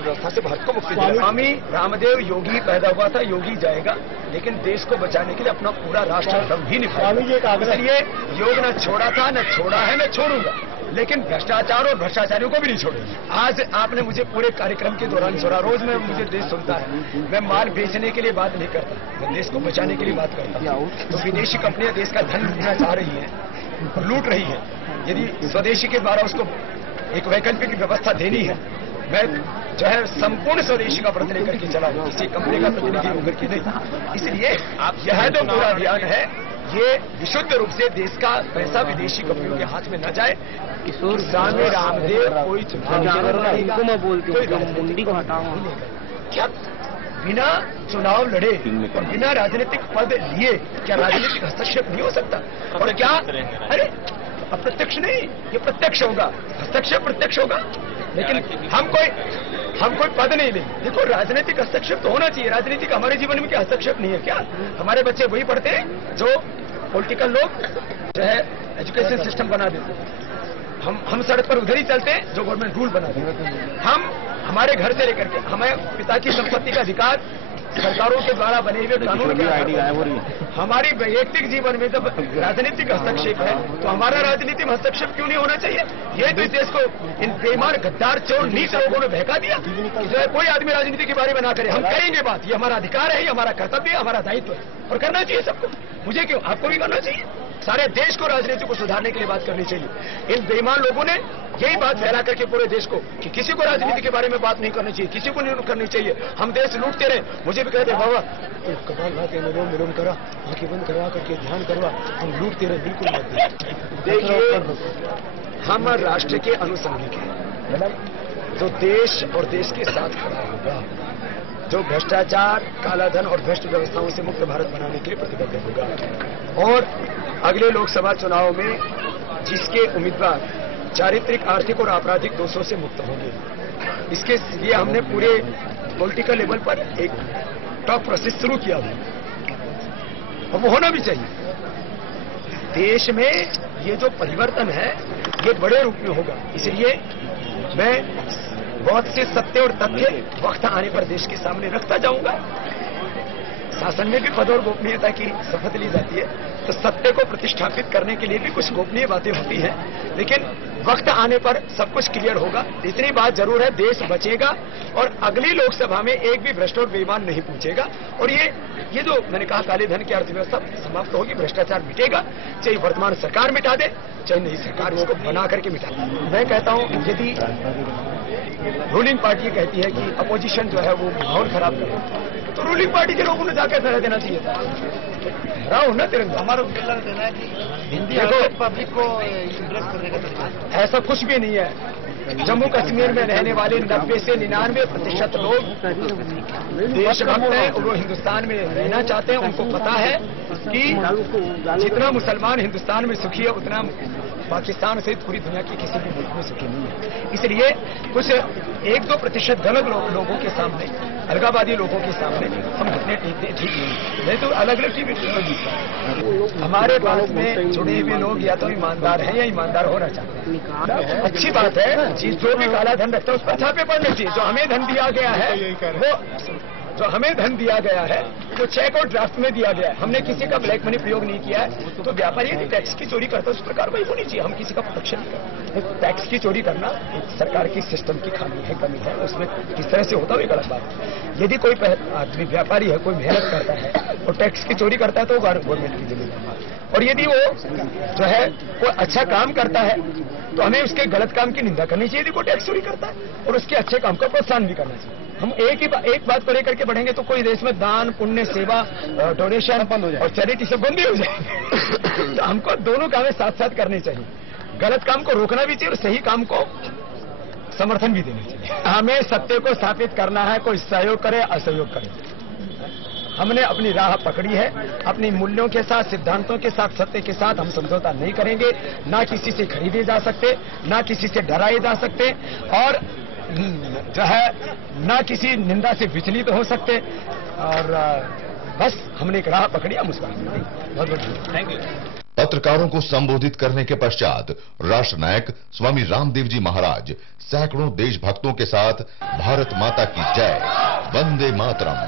व्यवस्था से भारत को मुक्ति दिलाएगा। स्वामी रामदेव योगी पैदा हुआ था, योगी जाएगा, लेकिन देश को बचाने के लिए अपना पूरा राष्ट्र धर्म भी निभाएगा। इसलिए योग न छोड़ा था, न छोड़ा है, न छोड़ूंगा, लेकिन भ्रष्टाचार और भ्रष्टाचारियों को भी नहीं छोड़ेंगे। आज आपने मुझे पूरे कार्यक्रम के दौरान सुना, रोज में मुझे देश सुनता है, मैं माल बेचने के लिए बात नहीं करता, मैं देश को बचाने के लिए बात करता हूँ। तो विदेशी कंपनियां देश का धन लूटना चाह रही हैं और लूट रही हैं। यदि स्वदेशी के द्वारा उसको एक वैकल्पिक व्यवस्था देनी है, मैं जो है संपूर्ण स्वदेशी का व्रत लेकर के चला हूं, किसी कंपनी का प्रतिनिधि होकर के नहीं। इसलिए यह जो पूरा अभियान है, ये विशुद्ध रूप से देश का पैसा विदेशी कंपनियों के हाथ में न जाए। स्वामी रामदेव कोई मुंडी को हटाओ, क्या बिना चुनाव लड़े और बिना राजनीतिक पद लिए क्या राजनीतिक हस्तक्षेप नहीं हो सकता? और क्या अरे अप्रत्यक्ष नहीं, ये प्रत्यक्ष होगा, हस्तक्षेप प्रत्यक्ष होगा, लेकिन हम कोई पद नहीं लेंगे। देखो, राजनीतिक हस्तक्षेप तो होना चाहिए। राजनीतिक हमारे जीवन में क्या हस्तक्षेप नहीं है क्या? हमारे बच्चे वही पढ़ते हैं जो पॉलिटिकल लोग जो है एजुकेशन सिस्टम बना देते हैं। हम सड़क पर उधर ही चलते हैं जो गवर्नमेंट रूल बना देते हैं। हम हमारे घर से लेकर के हमें पिता की संपत्ति का अधिकार सरकारों के द्वारा बने हुए कानून के हमारी वैयक्तिक जीवन में जब राजनीतिक हस्तक्षेप है तो हमारा राजनीति में हस्तक्षेप क्यों नहीं होना चाहिए? ये तो इस देश को इन बेईमान गद्दार चोर नीच लोगों ने बहका दिया। कोई आदमी राजनीति के बारे में ना करे, हम करेंगे बात, ये हमारा अधिकार है, ये हमारा कर्तव्य है, हमारा दायित्व है और करना चाहिए सबको। मुझे क्यों, आपको भी करना चाहिए। सारे देश को राजनीति को सुधारने के लिए बात करनी चाहिए। इन बेईमान लोगों ने यही बात फैला करके पूरे देश को कि किसी को राजनीति के बारे में बात नहीं करनी चाहिए, किसी को नहीं करनी चाहिए, हम देश लूटते रहे। मुझे भी कहते बाबा कपाल भाग अनुलोम करा, आंखें बंद करवा करके ध्यान करवा, हम लूटते रहे, बिल्कुल मत। देखिए, हम राष्ट्र के अनुसंधान के जो देश और देश के साथ खड़ा होगा, जो भ्रष्टाचार, कालाधन और भ्रष्ट व्यवस्थाओं से मुक्त भारत बनाने के लिए प्रतिबद्ध होगा और अगले लोकसभा चुनाव में जिसके उम्मीदवार चारित्रिक, आर्थिक और आपराधिक दोषों से मुक्त होंगे, इसके लिए हमने पूरे पॉलिटिकल लेवल पर एक टॉप प्रोसेस शुरू किया है और वो होना भी चाहिए। देश में ये जो परिवर्तन है ये बड़े रूप में होगा। इसलिए मैं बहुत से सत्य और तथ्य वक्त आने पर देश के सामने रखता जाऊंगा। शासन में भी पद और गोपनीयता की शपथ ली जाती है, तो सत्य को प्रतिष्ठापित करने के लिए भी कुछ गोपनीय बातें होती हैं, लेकिन वक्त आने पर सब कुछ क्लियर होगा। इतनी बात जरूर है, देश बचेगा और अगली लोकसभा में एक भी भ्रष्ट और बेईमान नहीं पूछेगा। और ये जो मैंने कहा काले धन की अर्थव्यवस्था समाप्त होगी, भ्रष्टाचार मिटेगा, चाहे वर्तमान सरकार मिटा दे, चाहे नई सरकार इसको बना करके मिटा दे। मैं कहता हूं, यदि रूलिंग पार्टी कहती है कि अपोजिशन जो है वो माहौल खराब करे, तो रूलिंग पार्टी के लोगों ने जाकर फहरा देना चाहिए था। राहुल ना तिरंगा हमारा देना है कि हिंदी पब्लिक को इम्प्रेस करने का तरीका ऐसा कुछ भी नहीं है। जम्मू कश्मीर में रहने वाले 90 से 99% लोग देशभक्त हैं और वो हिंदुस्तान में रहना चाहते हैं। उनको पता है कि जितना मुसलमान हिंदुस्तान में सुखी है उतना पाकिस्तान सहित पूरी दुनिया की किसी भी मुल्क में सुखी नहीं है। इसलिए कुछ 1-2% गलत लोगों के सामने, अलगावादी लोगों के सामने हम घुटने टेकते ठीक नहीं तो अलग अलग टीवी हमारे पास में जुड़े हुए लोग या तो ईमानदार हैं या ईमानदार होना चाहते हैं। अच्छी बात है, जो भी काला धन रखता है उस पर छापे पड़ने चाहिए। जो हमें धन दिया गया है जो हमें धन दिया गया है वो चेक और ड्राफ्ट में दिया गया है। हमने किसी का ब्लैक मनी प्रयोग नहीं किया है। तो व्यापारी यदि टैक्स की चोरी करता है उस पर कार्रवाई होनी चाहिए। हम किसी का प्रोटेक्शन नहीं करते। टैक्स की चोरी करना एक सरकार की सिस्टम की खामी है, कमी है, उसमें किस तरह से होता है गलत बात है। यदि कोई आदमी व्यापारी है, कोई मेहनत करता है और टैक्स की चोरी करता है तो गवर्नमेंट की जिम्मेदारी है। और यदि वो जो है कोई अच्छा काम करता है तो हमें उसके गलत काम की निंदा करनी चाहिए। यदि कोई टैक्स चोरी करता है और उसके अच्छे काम का प्रोत्साहन भी करना चाहिए। हम एक बात को लेकर के बढ़ेंगे तो कोई देश में दान, पुण्य, सेवा, डोनेशन और चैरिटी सब बंद ही हो जाएंगे। तो हमको दोनों कामें साथ साथ करने चाहिए। गलत काम को रोकना भी चाहिए और सही काम को समर्थन भी देना चाहिए। हमें सत्य को स्थापित करना है, कोई सहयोग करे असहयोग करे। हमने अपनी राह पकड़ी है, अपनी मूल्यों के साथ, सिद्धांतों के साथ, सत्य के साथ हम समझौता नहीं करेंगे। ना किसी से खरीदे जा सकते, ना किसी से डराए जा सकते और जो है ना किसी निंदा से विचलित हो सकते। और बस हमने एक राह पकड़ी, हम उस पर बहुत बहुत थैंक यू। पत्रकारों को संबोधित करने के पश्चात राष्ट्र नायक स्वामी रामदेव जी महाराज सैकड़ों देशभक्तों के साथ भारत माता की जय, वंदे मातरम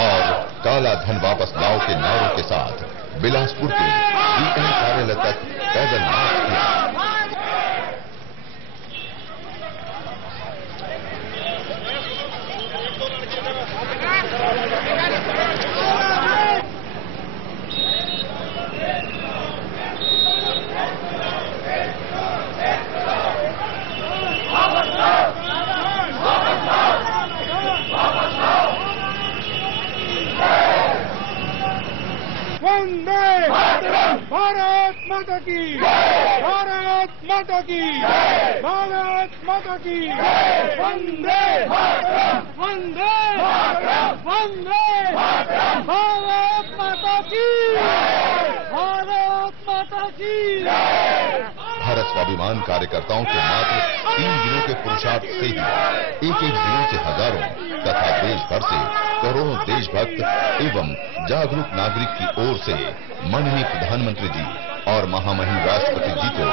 और काला धन वापस लाओ के नारों के साथ बिलासपुर के डीएम कार्यालय तक पैदल मार्च किया। वंदे मातरम, भारत माता की, भारत माता की, भारत माता की, वंदे मातरम, वंदे मातरम, वंदे मातरम, भारत माता की, भारत माता की। भारत स्वाभिमान कार्यकर्ताओं के मात्र 3 दिनों के पुरुषार्थ से ही एक जिलों से हजारों तथा देश भर से करोड़ों देशभक्त एवं जागरूक नागरिक की ओर से माननीय प्रधानमंत्री जी और महामहिम राष्ट्रपति जी को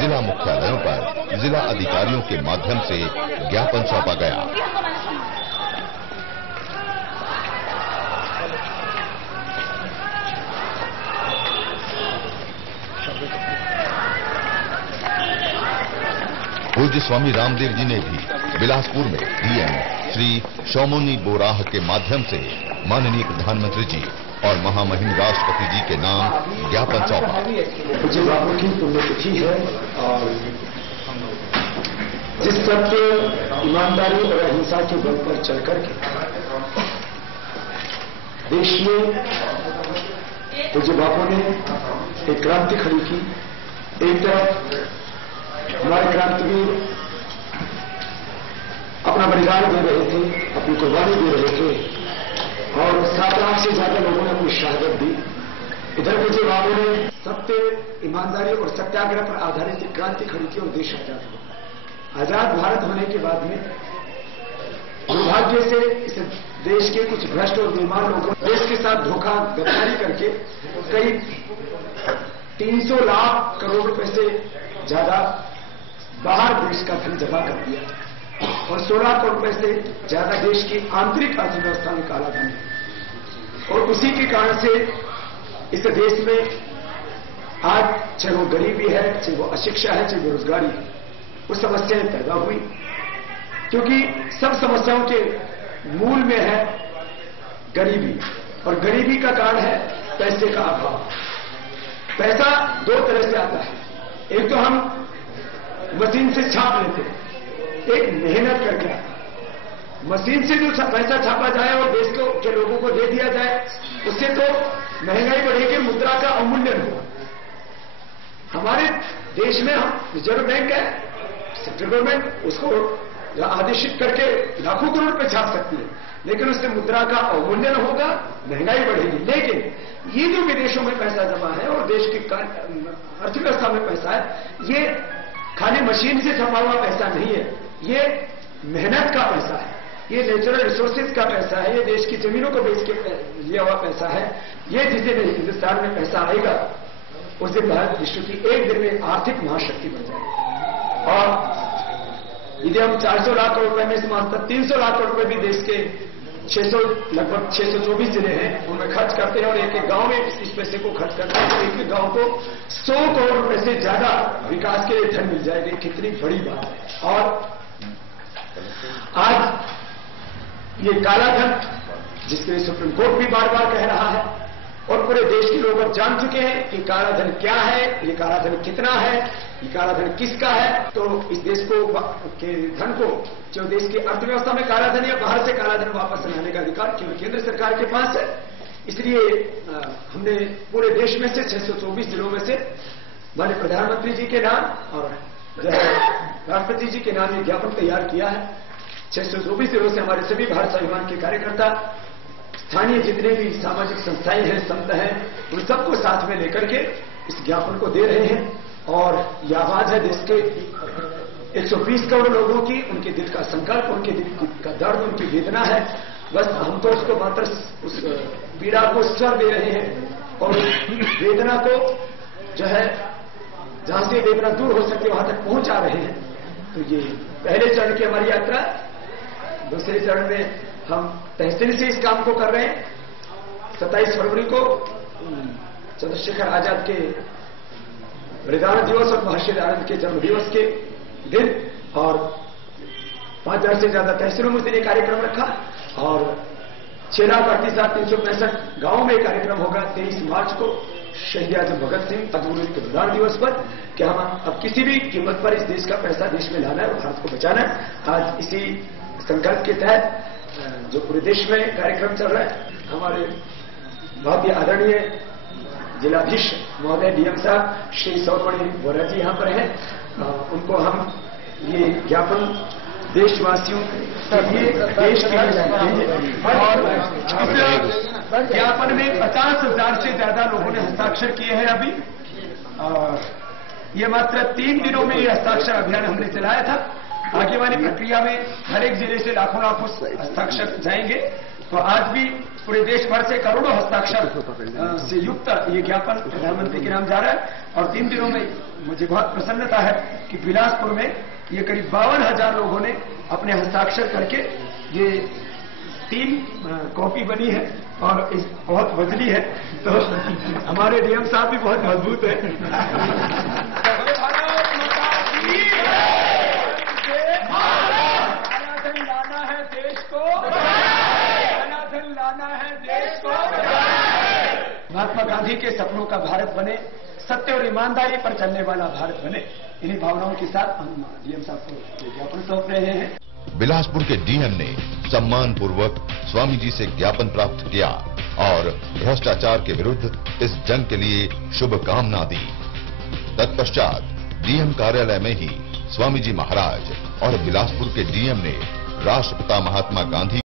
जिला मुख्यालयों पर जिला अधिकारियों के माध्यम से ज्ञापन सौंपा गया। पूज्य स्वामी रामदेव जी ने भी बिलासपुर में डीएम श्री शौमोनी बोराह के माध्यम से माननीय प्रधानमंत्री जी और महामहिम राष्ट्रपति जी के नाम ज्ञापन सौंपा। पूज्य बापू की पुण्यतिथि है और जिस सत्य, ईमानदारी और अहिंसा के बल पर चलकर के देश में पूज्य बापू ने एक क्रांति खड़ी की। एक तरफ हमारे क्रांतिवीर अपना बलिदान दे रहे थे, अपनी कुर्बानी दे रहे थे और 7 लाख से ज्यादा लोगों ने अपनी शहादत दी। इधर पूज्य बाबू ने सत्य, ईमानदारी और सत्याग्रह पर आधारित एक क्रांति खड़ी की और देश आजाद हुआ। आजाद भारत होने के बाद में दुर्भाग्य से इस देश के कुछ भ्रष्ट और बेईमान लोगों ने देश के साथ धोखा गद्दारी करके कई 300 लाख करोड़ रुपए से ज्यादा बाहर देश का धन जमा कर दिया और 16 करोड़ रुपए से ज्यादा देश की आंतरिक अर्थव्यवस्था में काला धन है। और उसी के कारण से इस देश में आज चाहे वो गरीबी है, चाहे वो अशिक्षा है, चाहे बेरोजगारी है, वो समस्याएं पैदा हुई क्योंकि सब समस्याओं के मूल में है गरीबी और गरीबी का कारण है पैसे का अभाव। पैसा 2 तरह से आता है, एक तो हम मशीन से छाप लेते हैं, एक मेहनत करके आता है। मशीन से जो पैसा छापा जाए और देश के लोगों को दे दिया जाए उससे तो महंगाई बढ़ेगी, मुद्रा का अवमूल्यन होगा। हमारे देश में हम रिजर्व बैंक है, सेंट्रल गवर्नमेंट उसको आदेशित करके लाखों करोड़ रुपए छाप सकती है, लेकिन उससे मुद्रा का अवमूल्यन होगा, महंगाई बढ़ेगी। लेकिन ये जो विदेशों में पैसा जमा है और देश की अर्थव्यवस्था में पैसा है, ये खाली मशीन से छपा हुआ पैसा नहीं है, ये मेहनत का पैसा है, ये नेचुरल रिसोर्सेज का पैसा है, ये देश की जमीनों को बेच के लिया हुआ पैसा है। ये जिसे हिंदुस्तान में पैसा आएगा उससे भारत विश्व की एक दिन में आर्थिक महाशक्ति बन जाएगी। और यदि हम 400 लाख करोड़ रुपए में इस्तेमाल 300 लाख करोड़ रुपए भी देश के लगभग 624 जिले हैं उनमें खर्च करते हैं और एक एक गांव में इस पैसे को खर्च करते हैं तो एक एक गांव को 100 करोड़ रुपए से ज्यादा विकास के लिए धन मिल जाएगी। कितनी बड़ी बात है। और आज ये काला धन जिसके लिए सुप्रीम कोर्ट भी बार बार कह रहा है और पूरे देश के लोग अब जान चुके हैं कि काला धन क्या है, ये काला धन कितना है, ये काला धन किसका है। तो इस देश को के धन को जो देश की अर्थव्यवस्था में काला धन या बाहर से काला धन वापस लाने का अधिकार केवल केंद्र सरकार के पास है। इसलिए हमने पूरे देश में से 624 जिलों में से हमारे प्रधानमंत्री जी के नाम और राष्ट्रपति जी के नाम ये ज्ञापन तैयार किया है। 624 जिलों से हमारे सभी भारत स्वाभिमान के कार्यकर्ता, स्थानीय जितने भी सामाजिक संस्थाएं हैं, संत हैं, उन सबको साथ में लेकर के इस ज्ञापन को दे रहे हैं। और यह आवाज है देश के 120 करोड़ लोगों की, उनके दिल का संकल्प, उनके दिल का दर्द, उनकी वेदना है। बस हम तो उसको मात्र उस पीड़ा को स्वर दे रहे हैं और वेदना को जो है जहां से देवना दूर हो सके वहां तक पहुंच आ रहे हैं। तो ये पहले चरण की हमारी यात्रा। दूसरे चरण में हम तहसील से इस काम को कर रहे हैं। 27 फरवरी को चंद्रशेखर आजाद के बलिदान दिवस और महर्षि दयानंद के जन्म दिवस के दिन और 5000 से ज्यादा तहसीलों में ये कार्यक्रम रखा और 6,38,365 गांवों में कार्यक्रम होगा 23 मार्च को शहीद आजम भगत सिंह के बलिदान दिवस पर कि हम अब किसी भी कीमत पर इस देश का पैसा देश में लाना है और भारत को बचाना है। आज इसी संकल्प के तहत जो पूरे देश में कार्यक्रम चल रहा है, हमारे बहुत ही आदरणीय जिलाधीश महोदय डीएम साहब श्री सौमणि बोरा जी यहाँ पर हैं। उनको हम ये ज्ञापन देशवासियों के लिए देश के लिए और इस ज्ञापन में 50,000 से ज्यादा लोगों ने हस्ताक्षर किए हैं। अभी ये मात्र 3 दिनों में ये हस्ताक्षर अभियान हमने चलाया था। आगे वाली प्रक्रिया में हर एक जिले से लाखों हस्ताक्षर जाएंगे। तो आज भी पूरे देश भर से करोड़ों हस्ताक्षर से युक्त ये ज्ञापन प्रधानमंत्री के नाम जा रहा है। और 3 दिनों में मुझे बहुत प्रसन्नता है कि बिलासपुर में ये करीब 52,000 लोगों ने अपने हस्ताक्षर करके ये 3 कॉपी बनी है और इस बहुत वजनी है। तो हमारे डीएम साहब भी बहुत मजबूत है। लाना है देश को, लाना है देश को। महात्मा गांधी के सपनों का भारत बने, सत्य और ईमानदारी पर चलने वाला भारत बने। इन्हीं भावनाओं के साथ हम डीएम साहब को ज्ञापन सौंप रहे हैं। बिलासपुर के डीएम ने सम्मान पूर्वक स्वामी जी से ज्ञापन प्राप्त किया और भ्रष्टाचार के विरुद्ध इस जंग के लिए शुभकामना दी। तत्पश्चात डीएम कार्यालय में ही स्वामी जी महाराज और बिलासपुर के डीएम ने राष्ट्रपिता महात्मा गांधी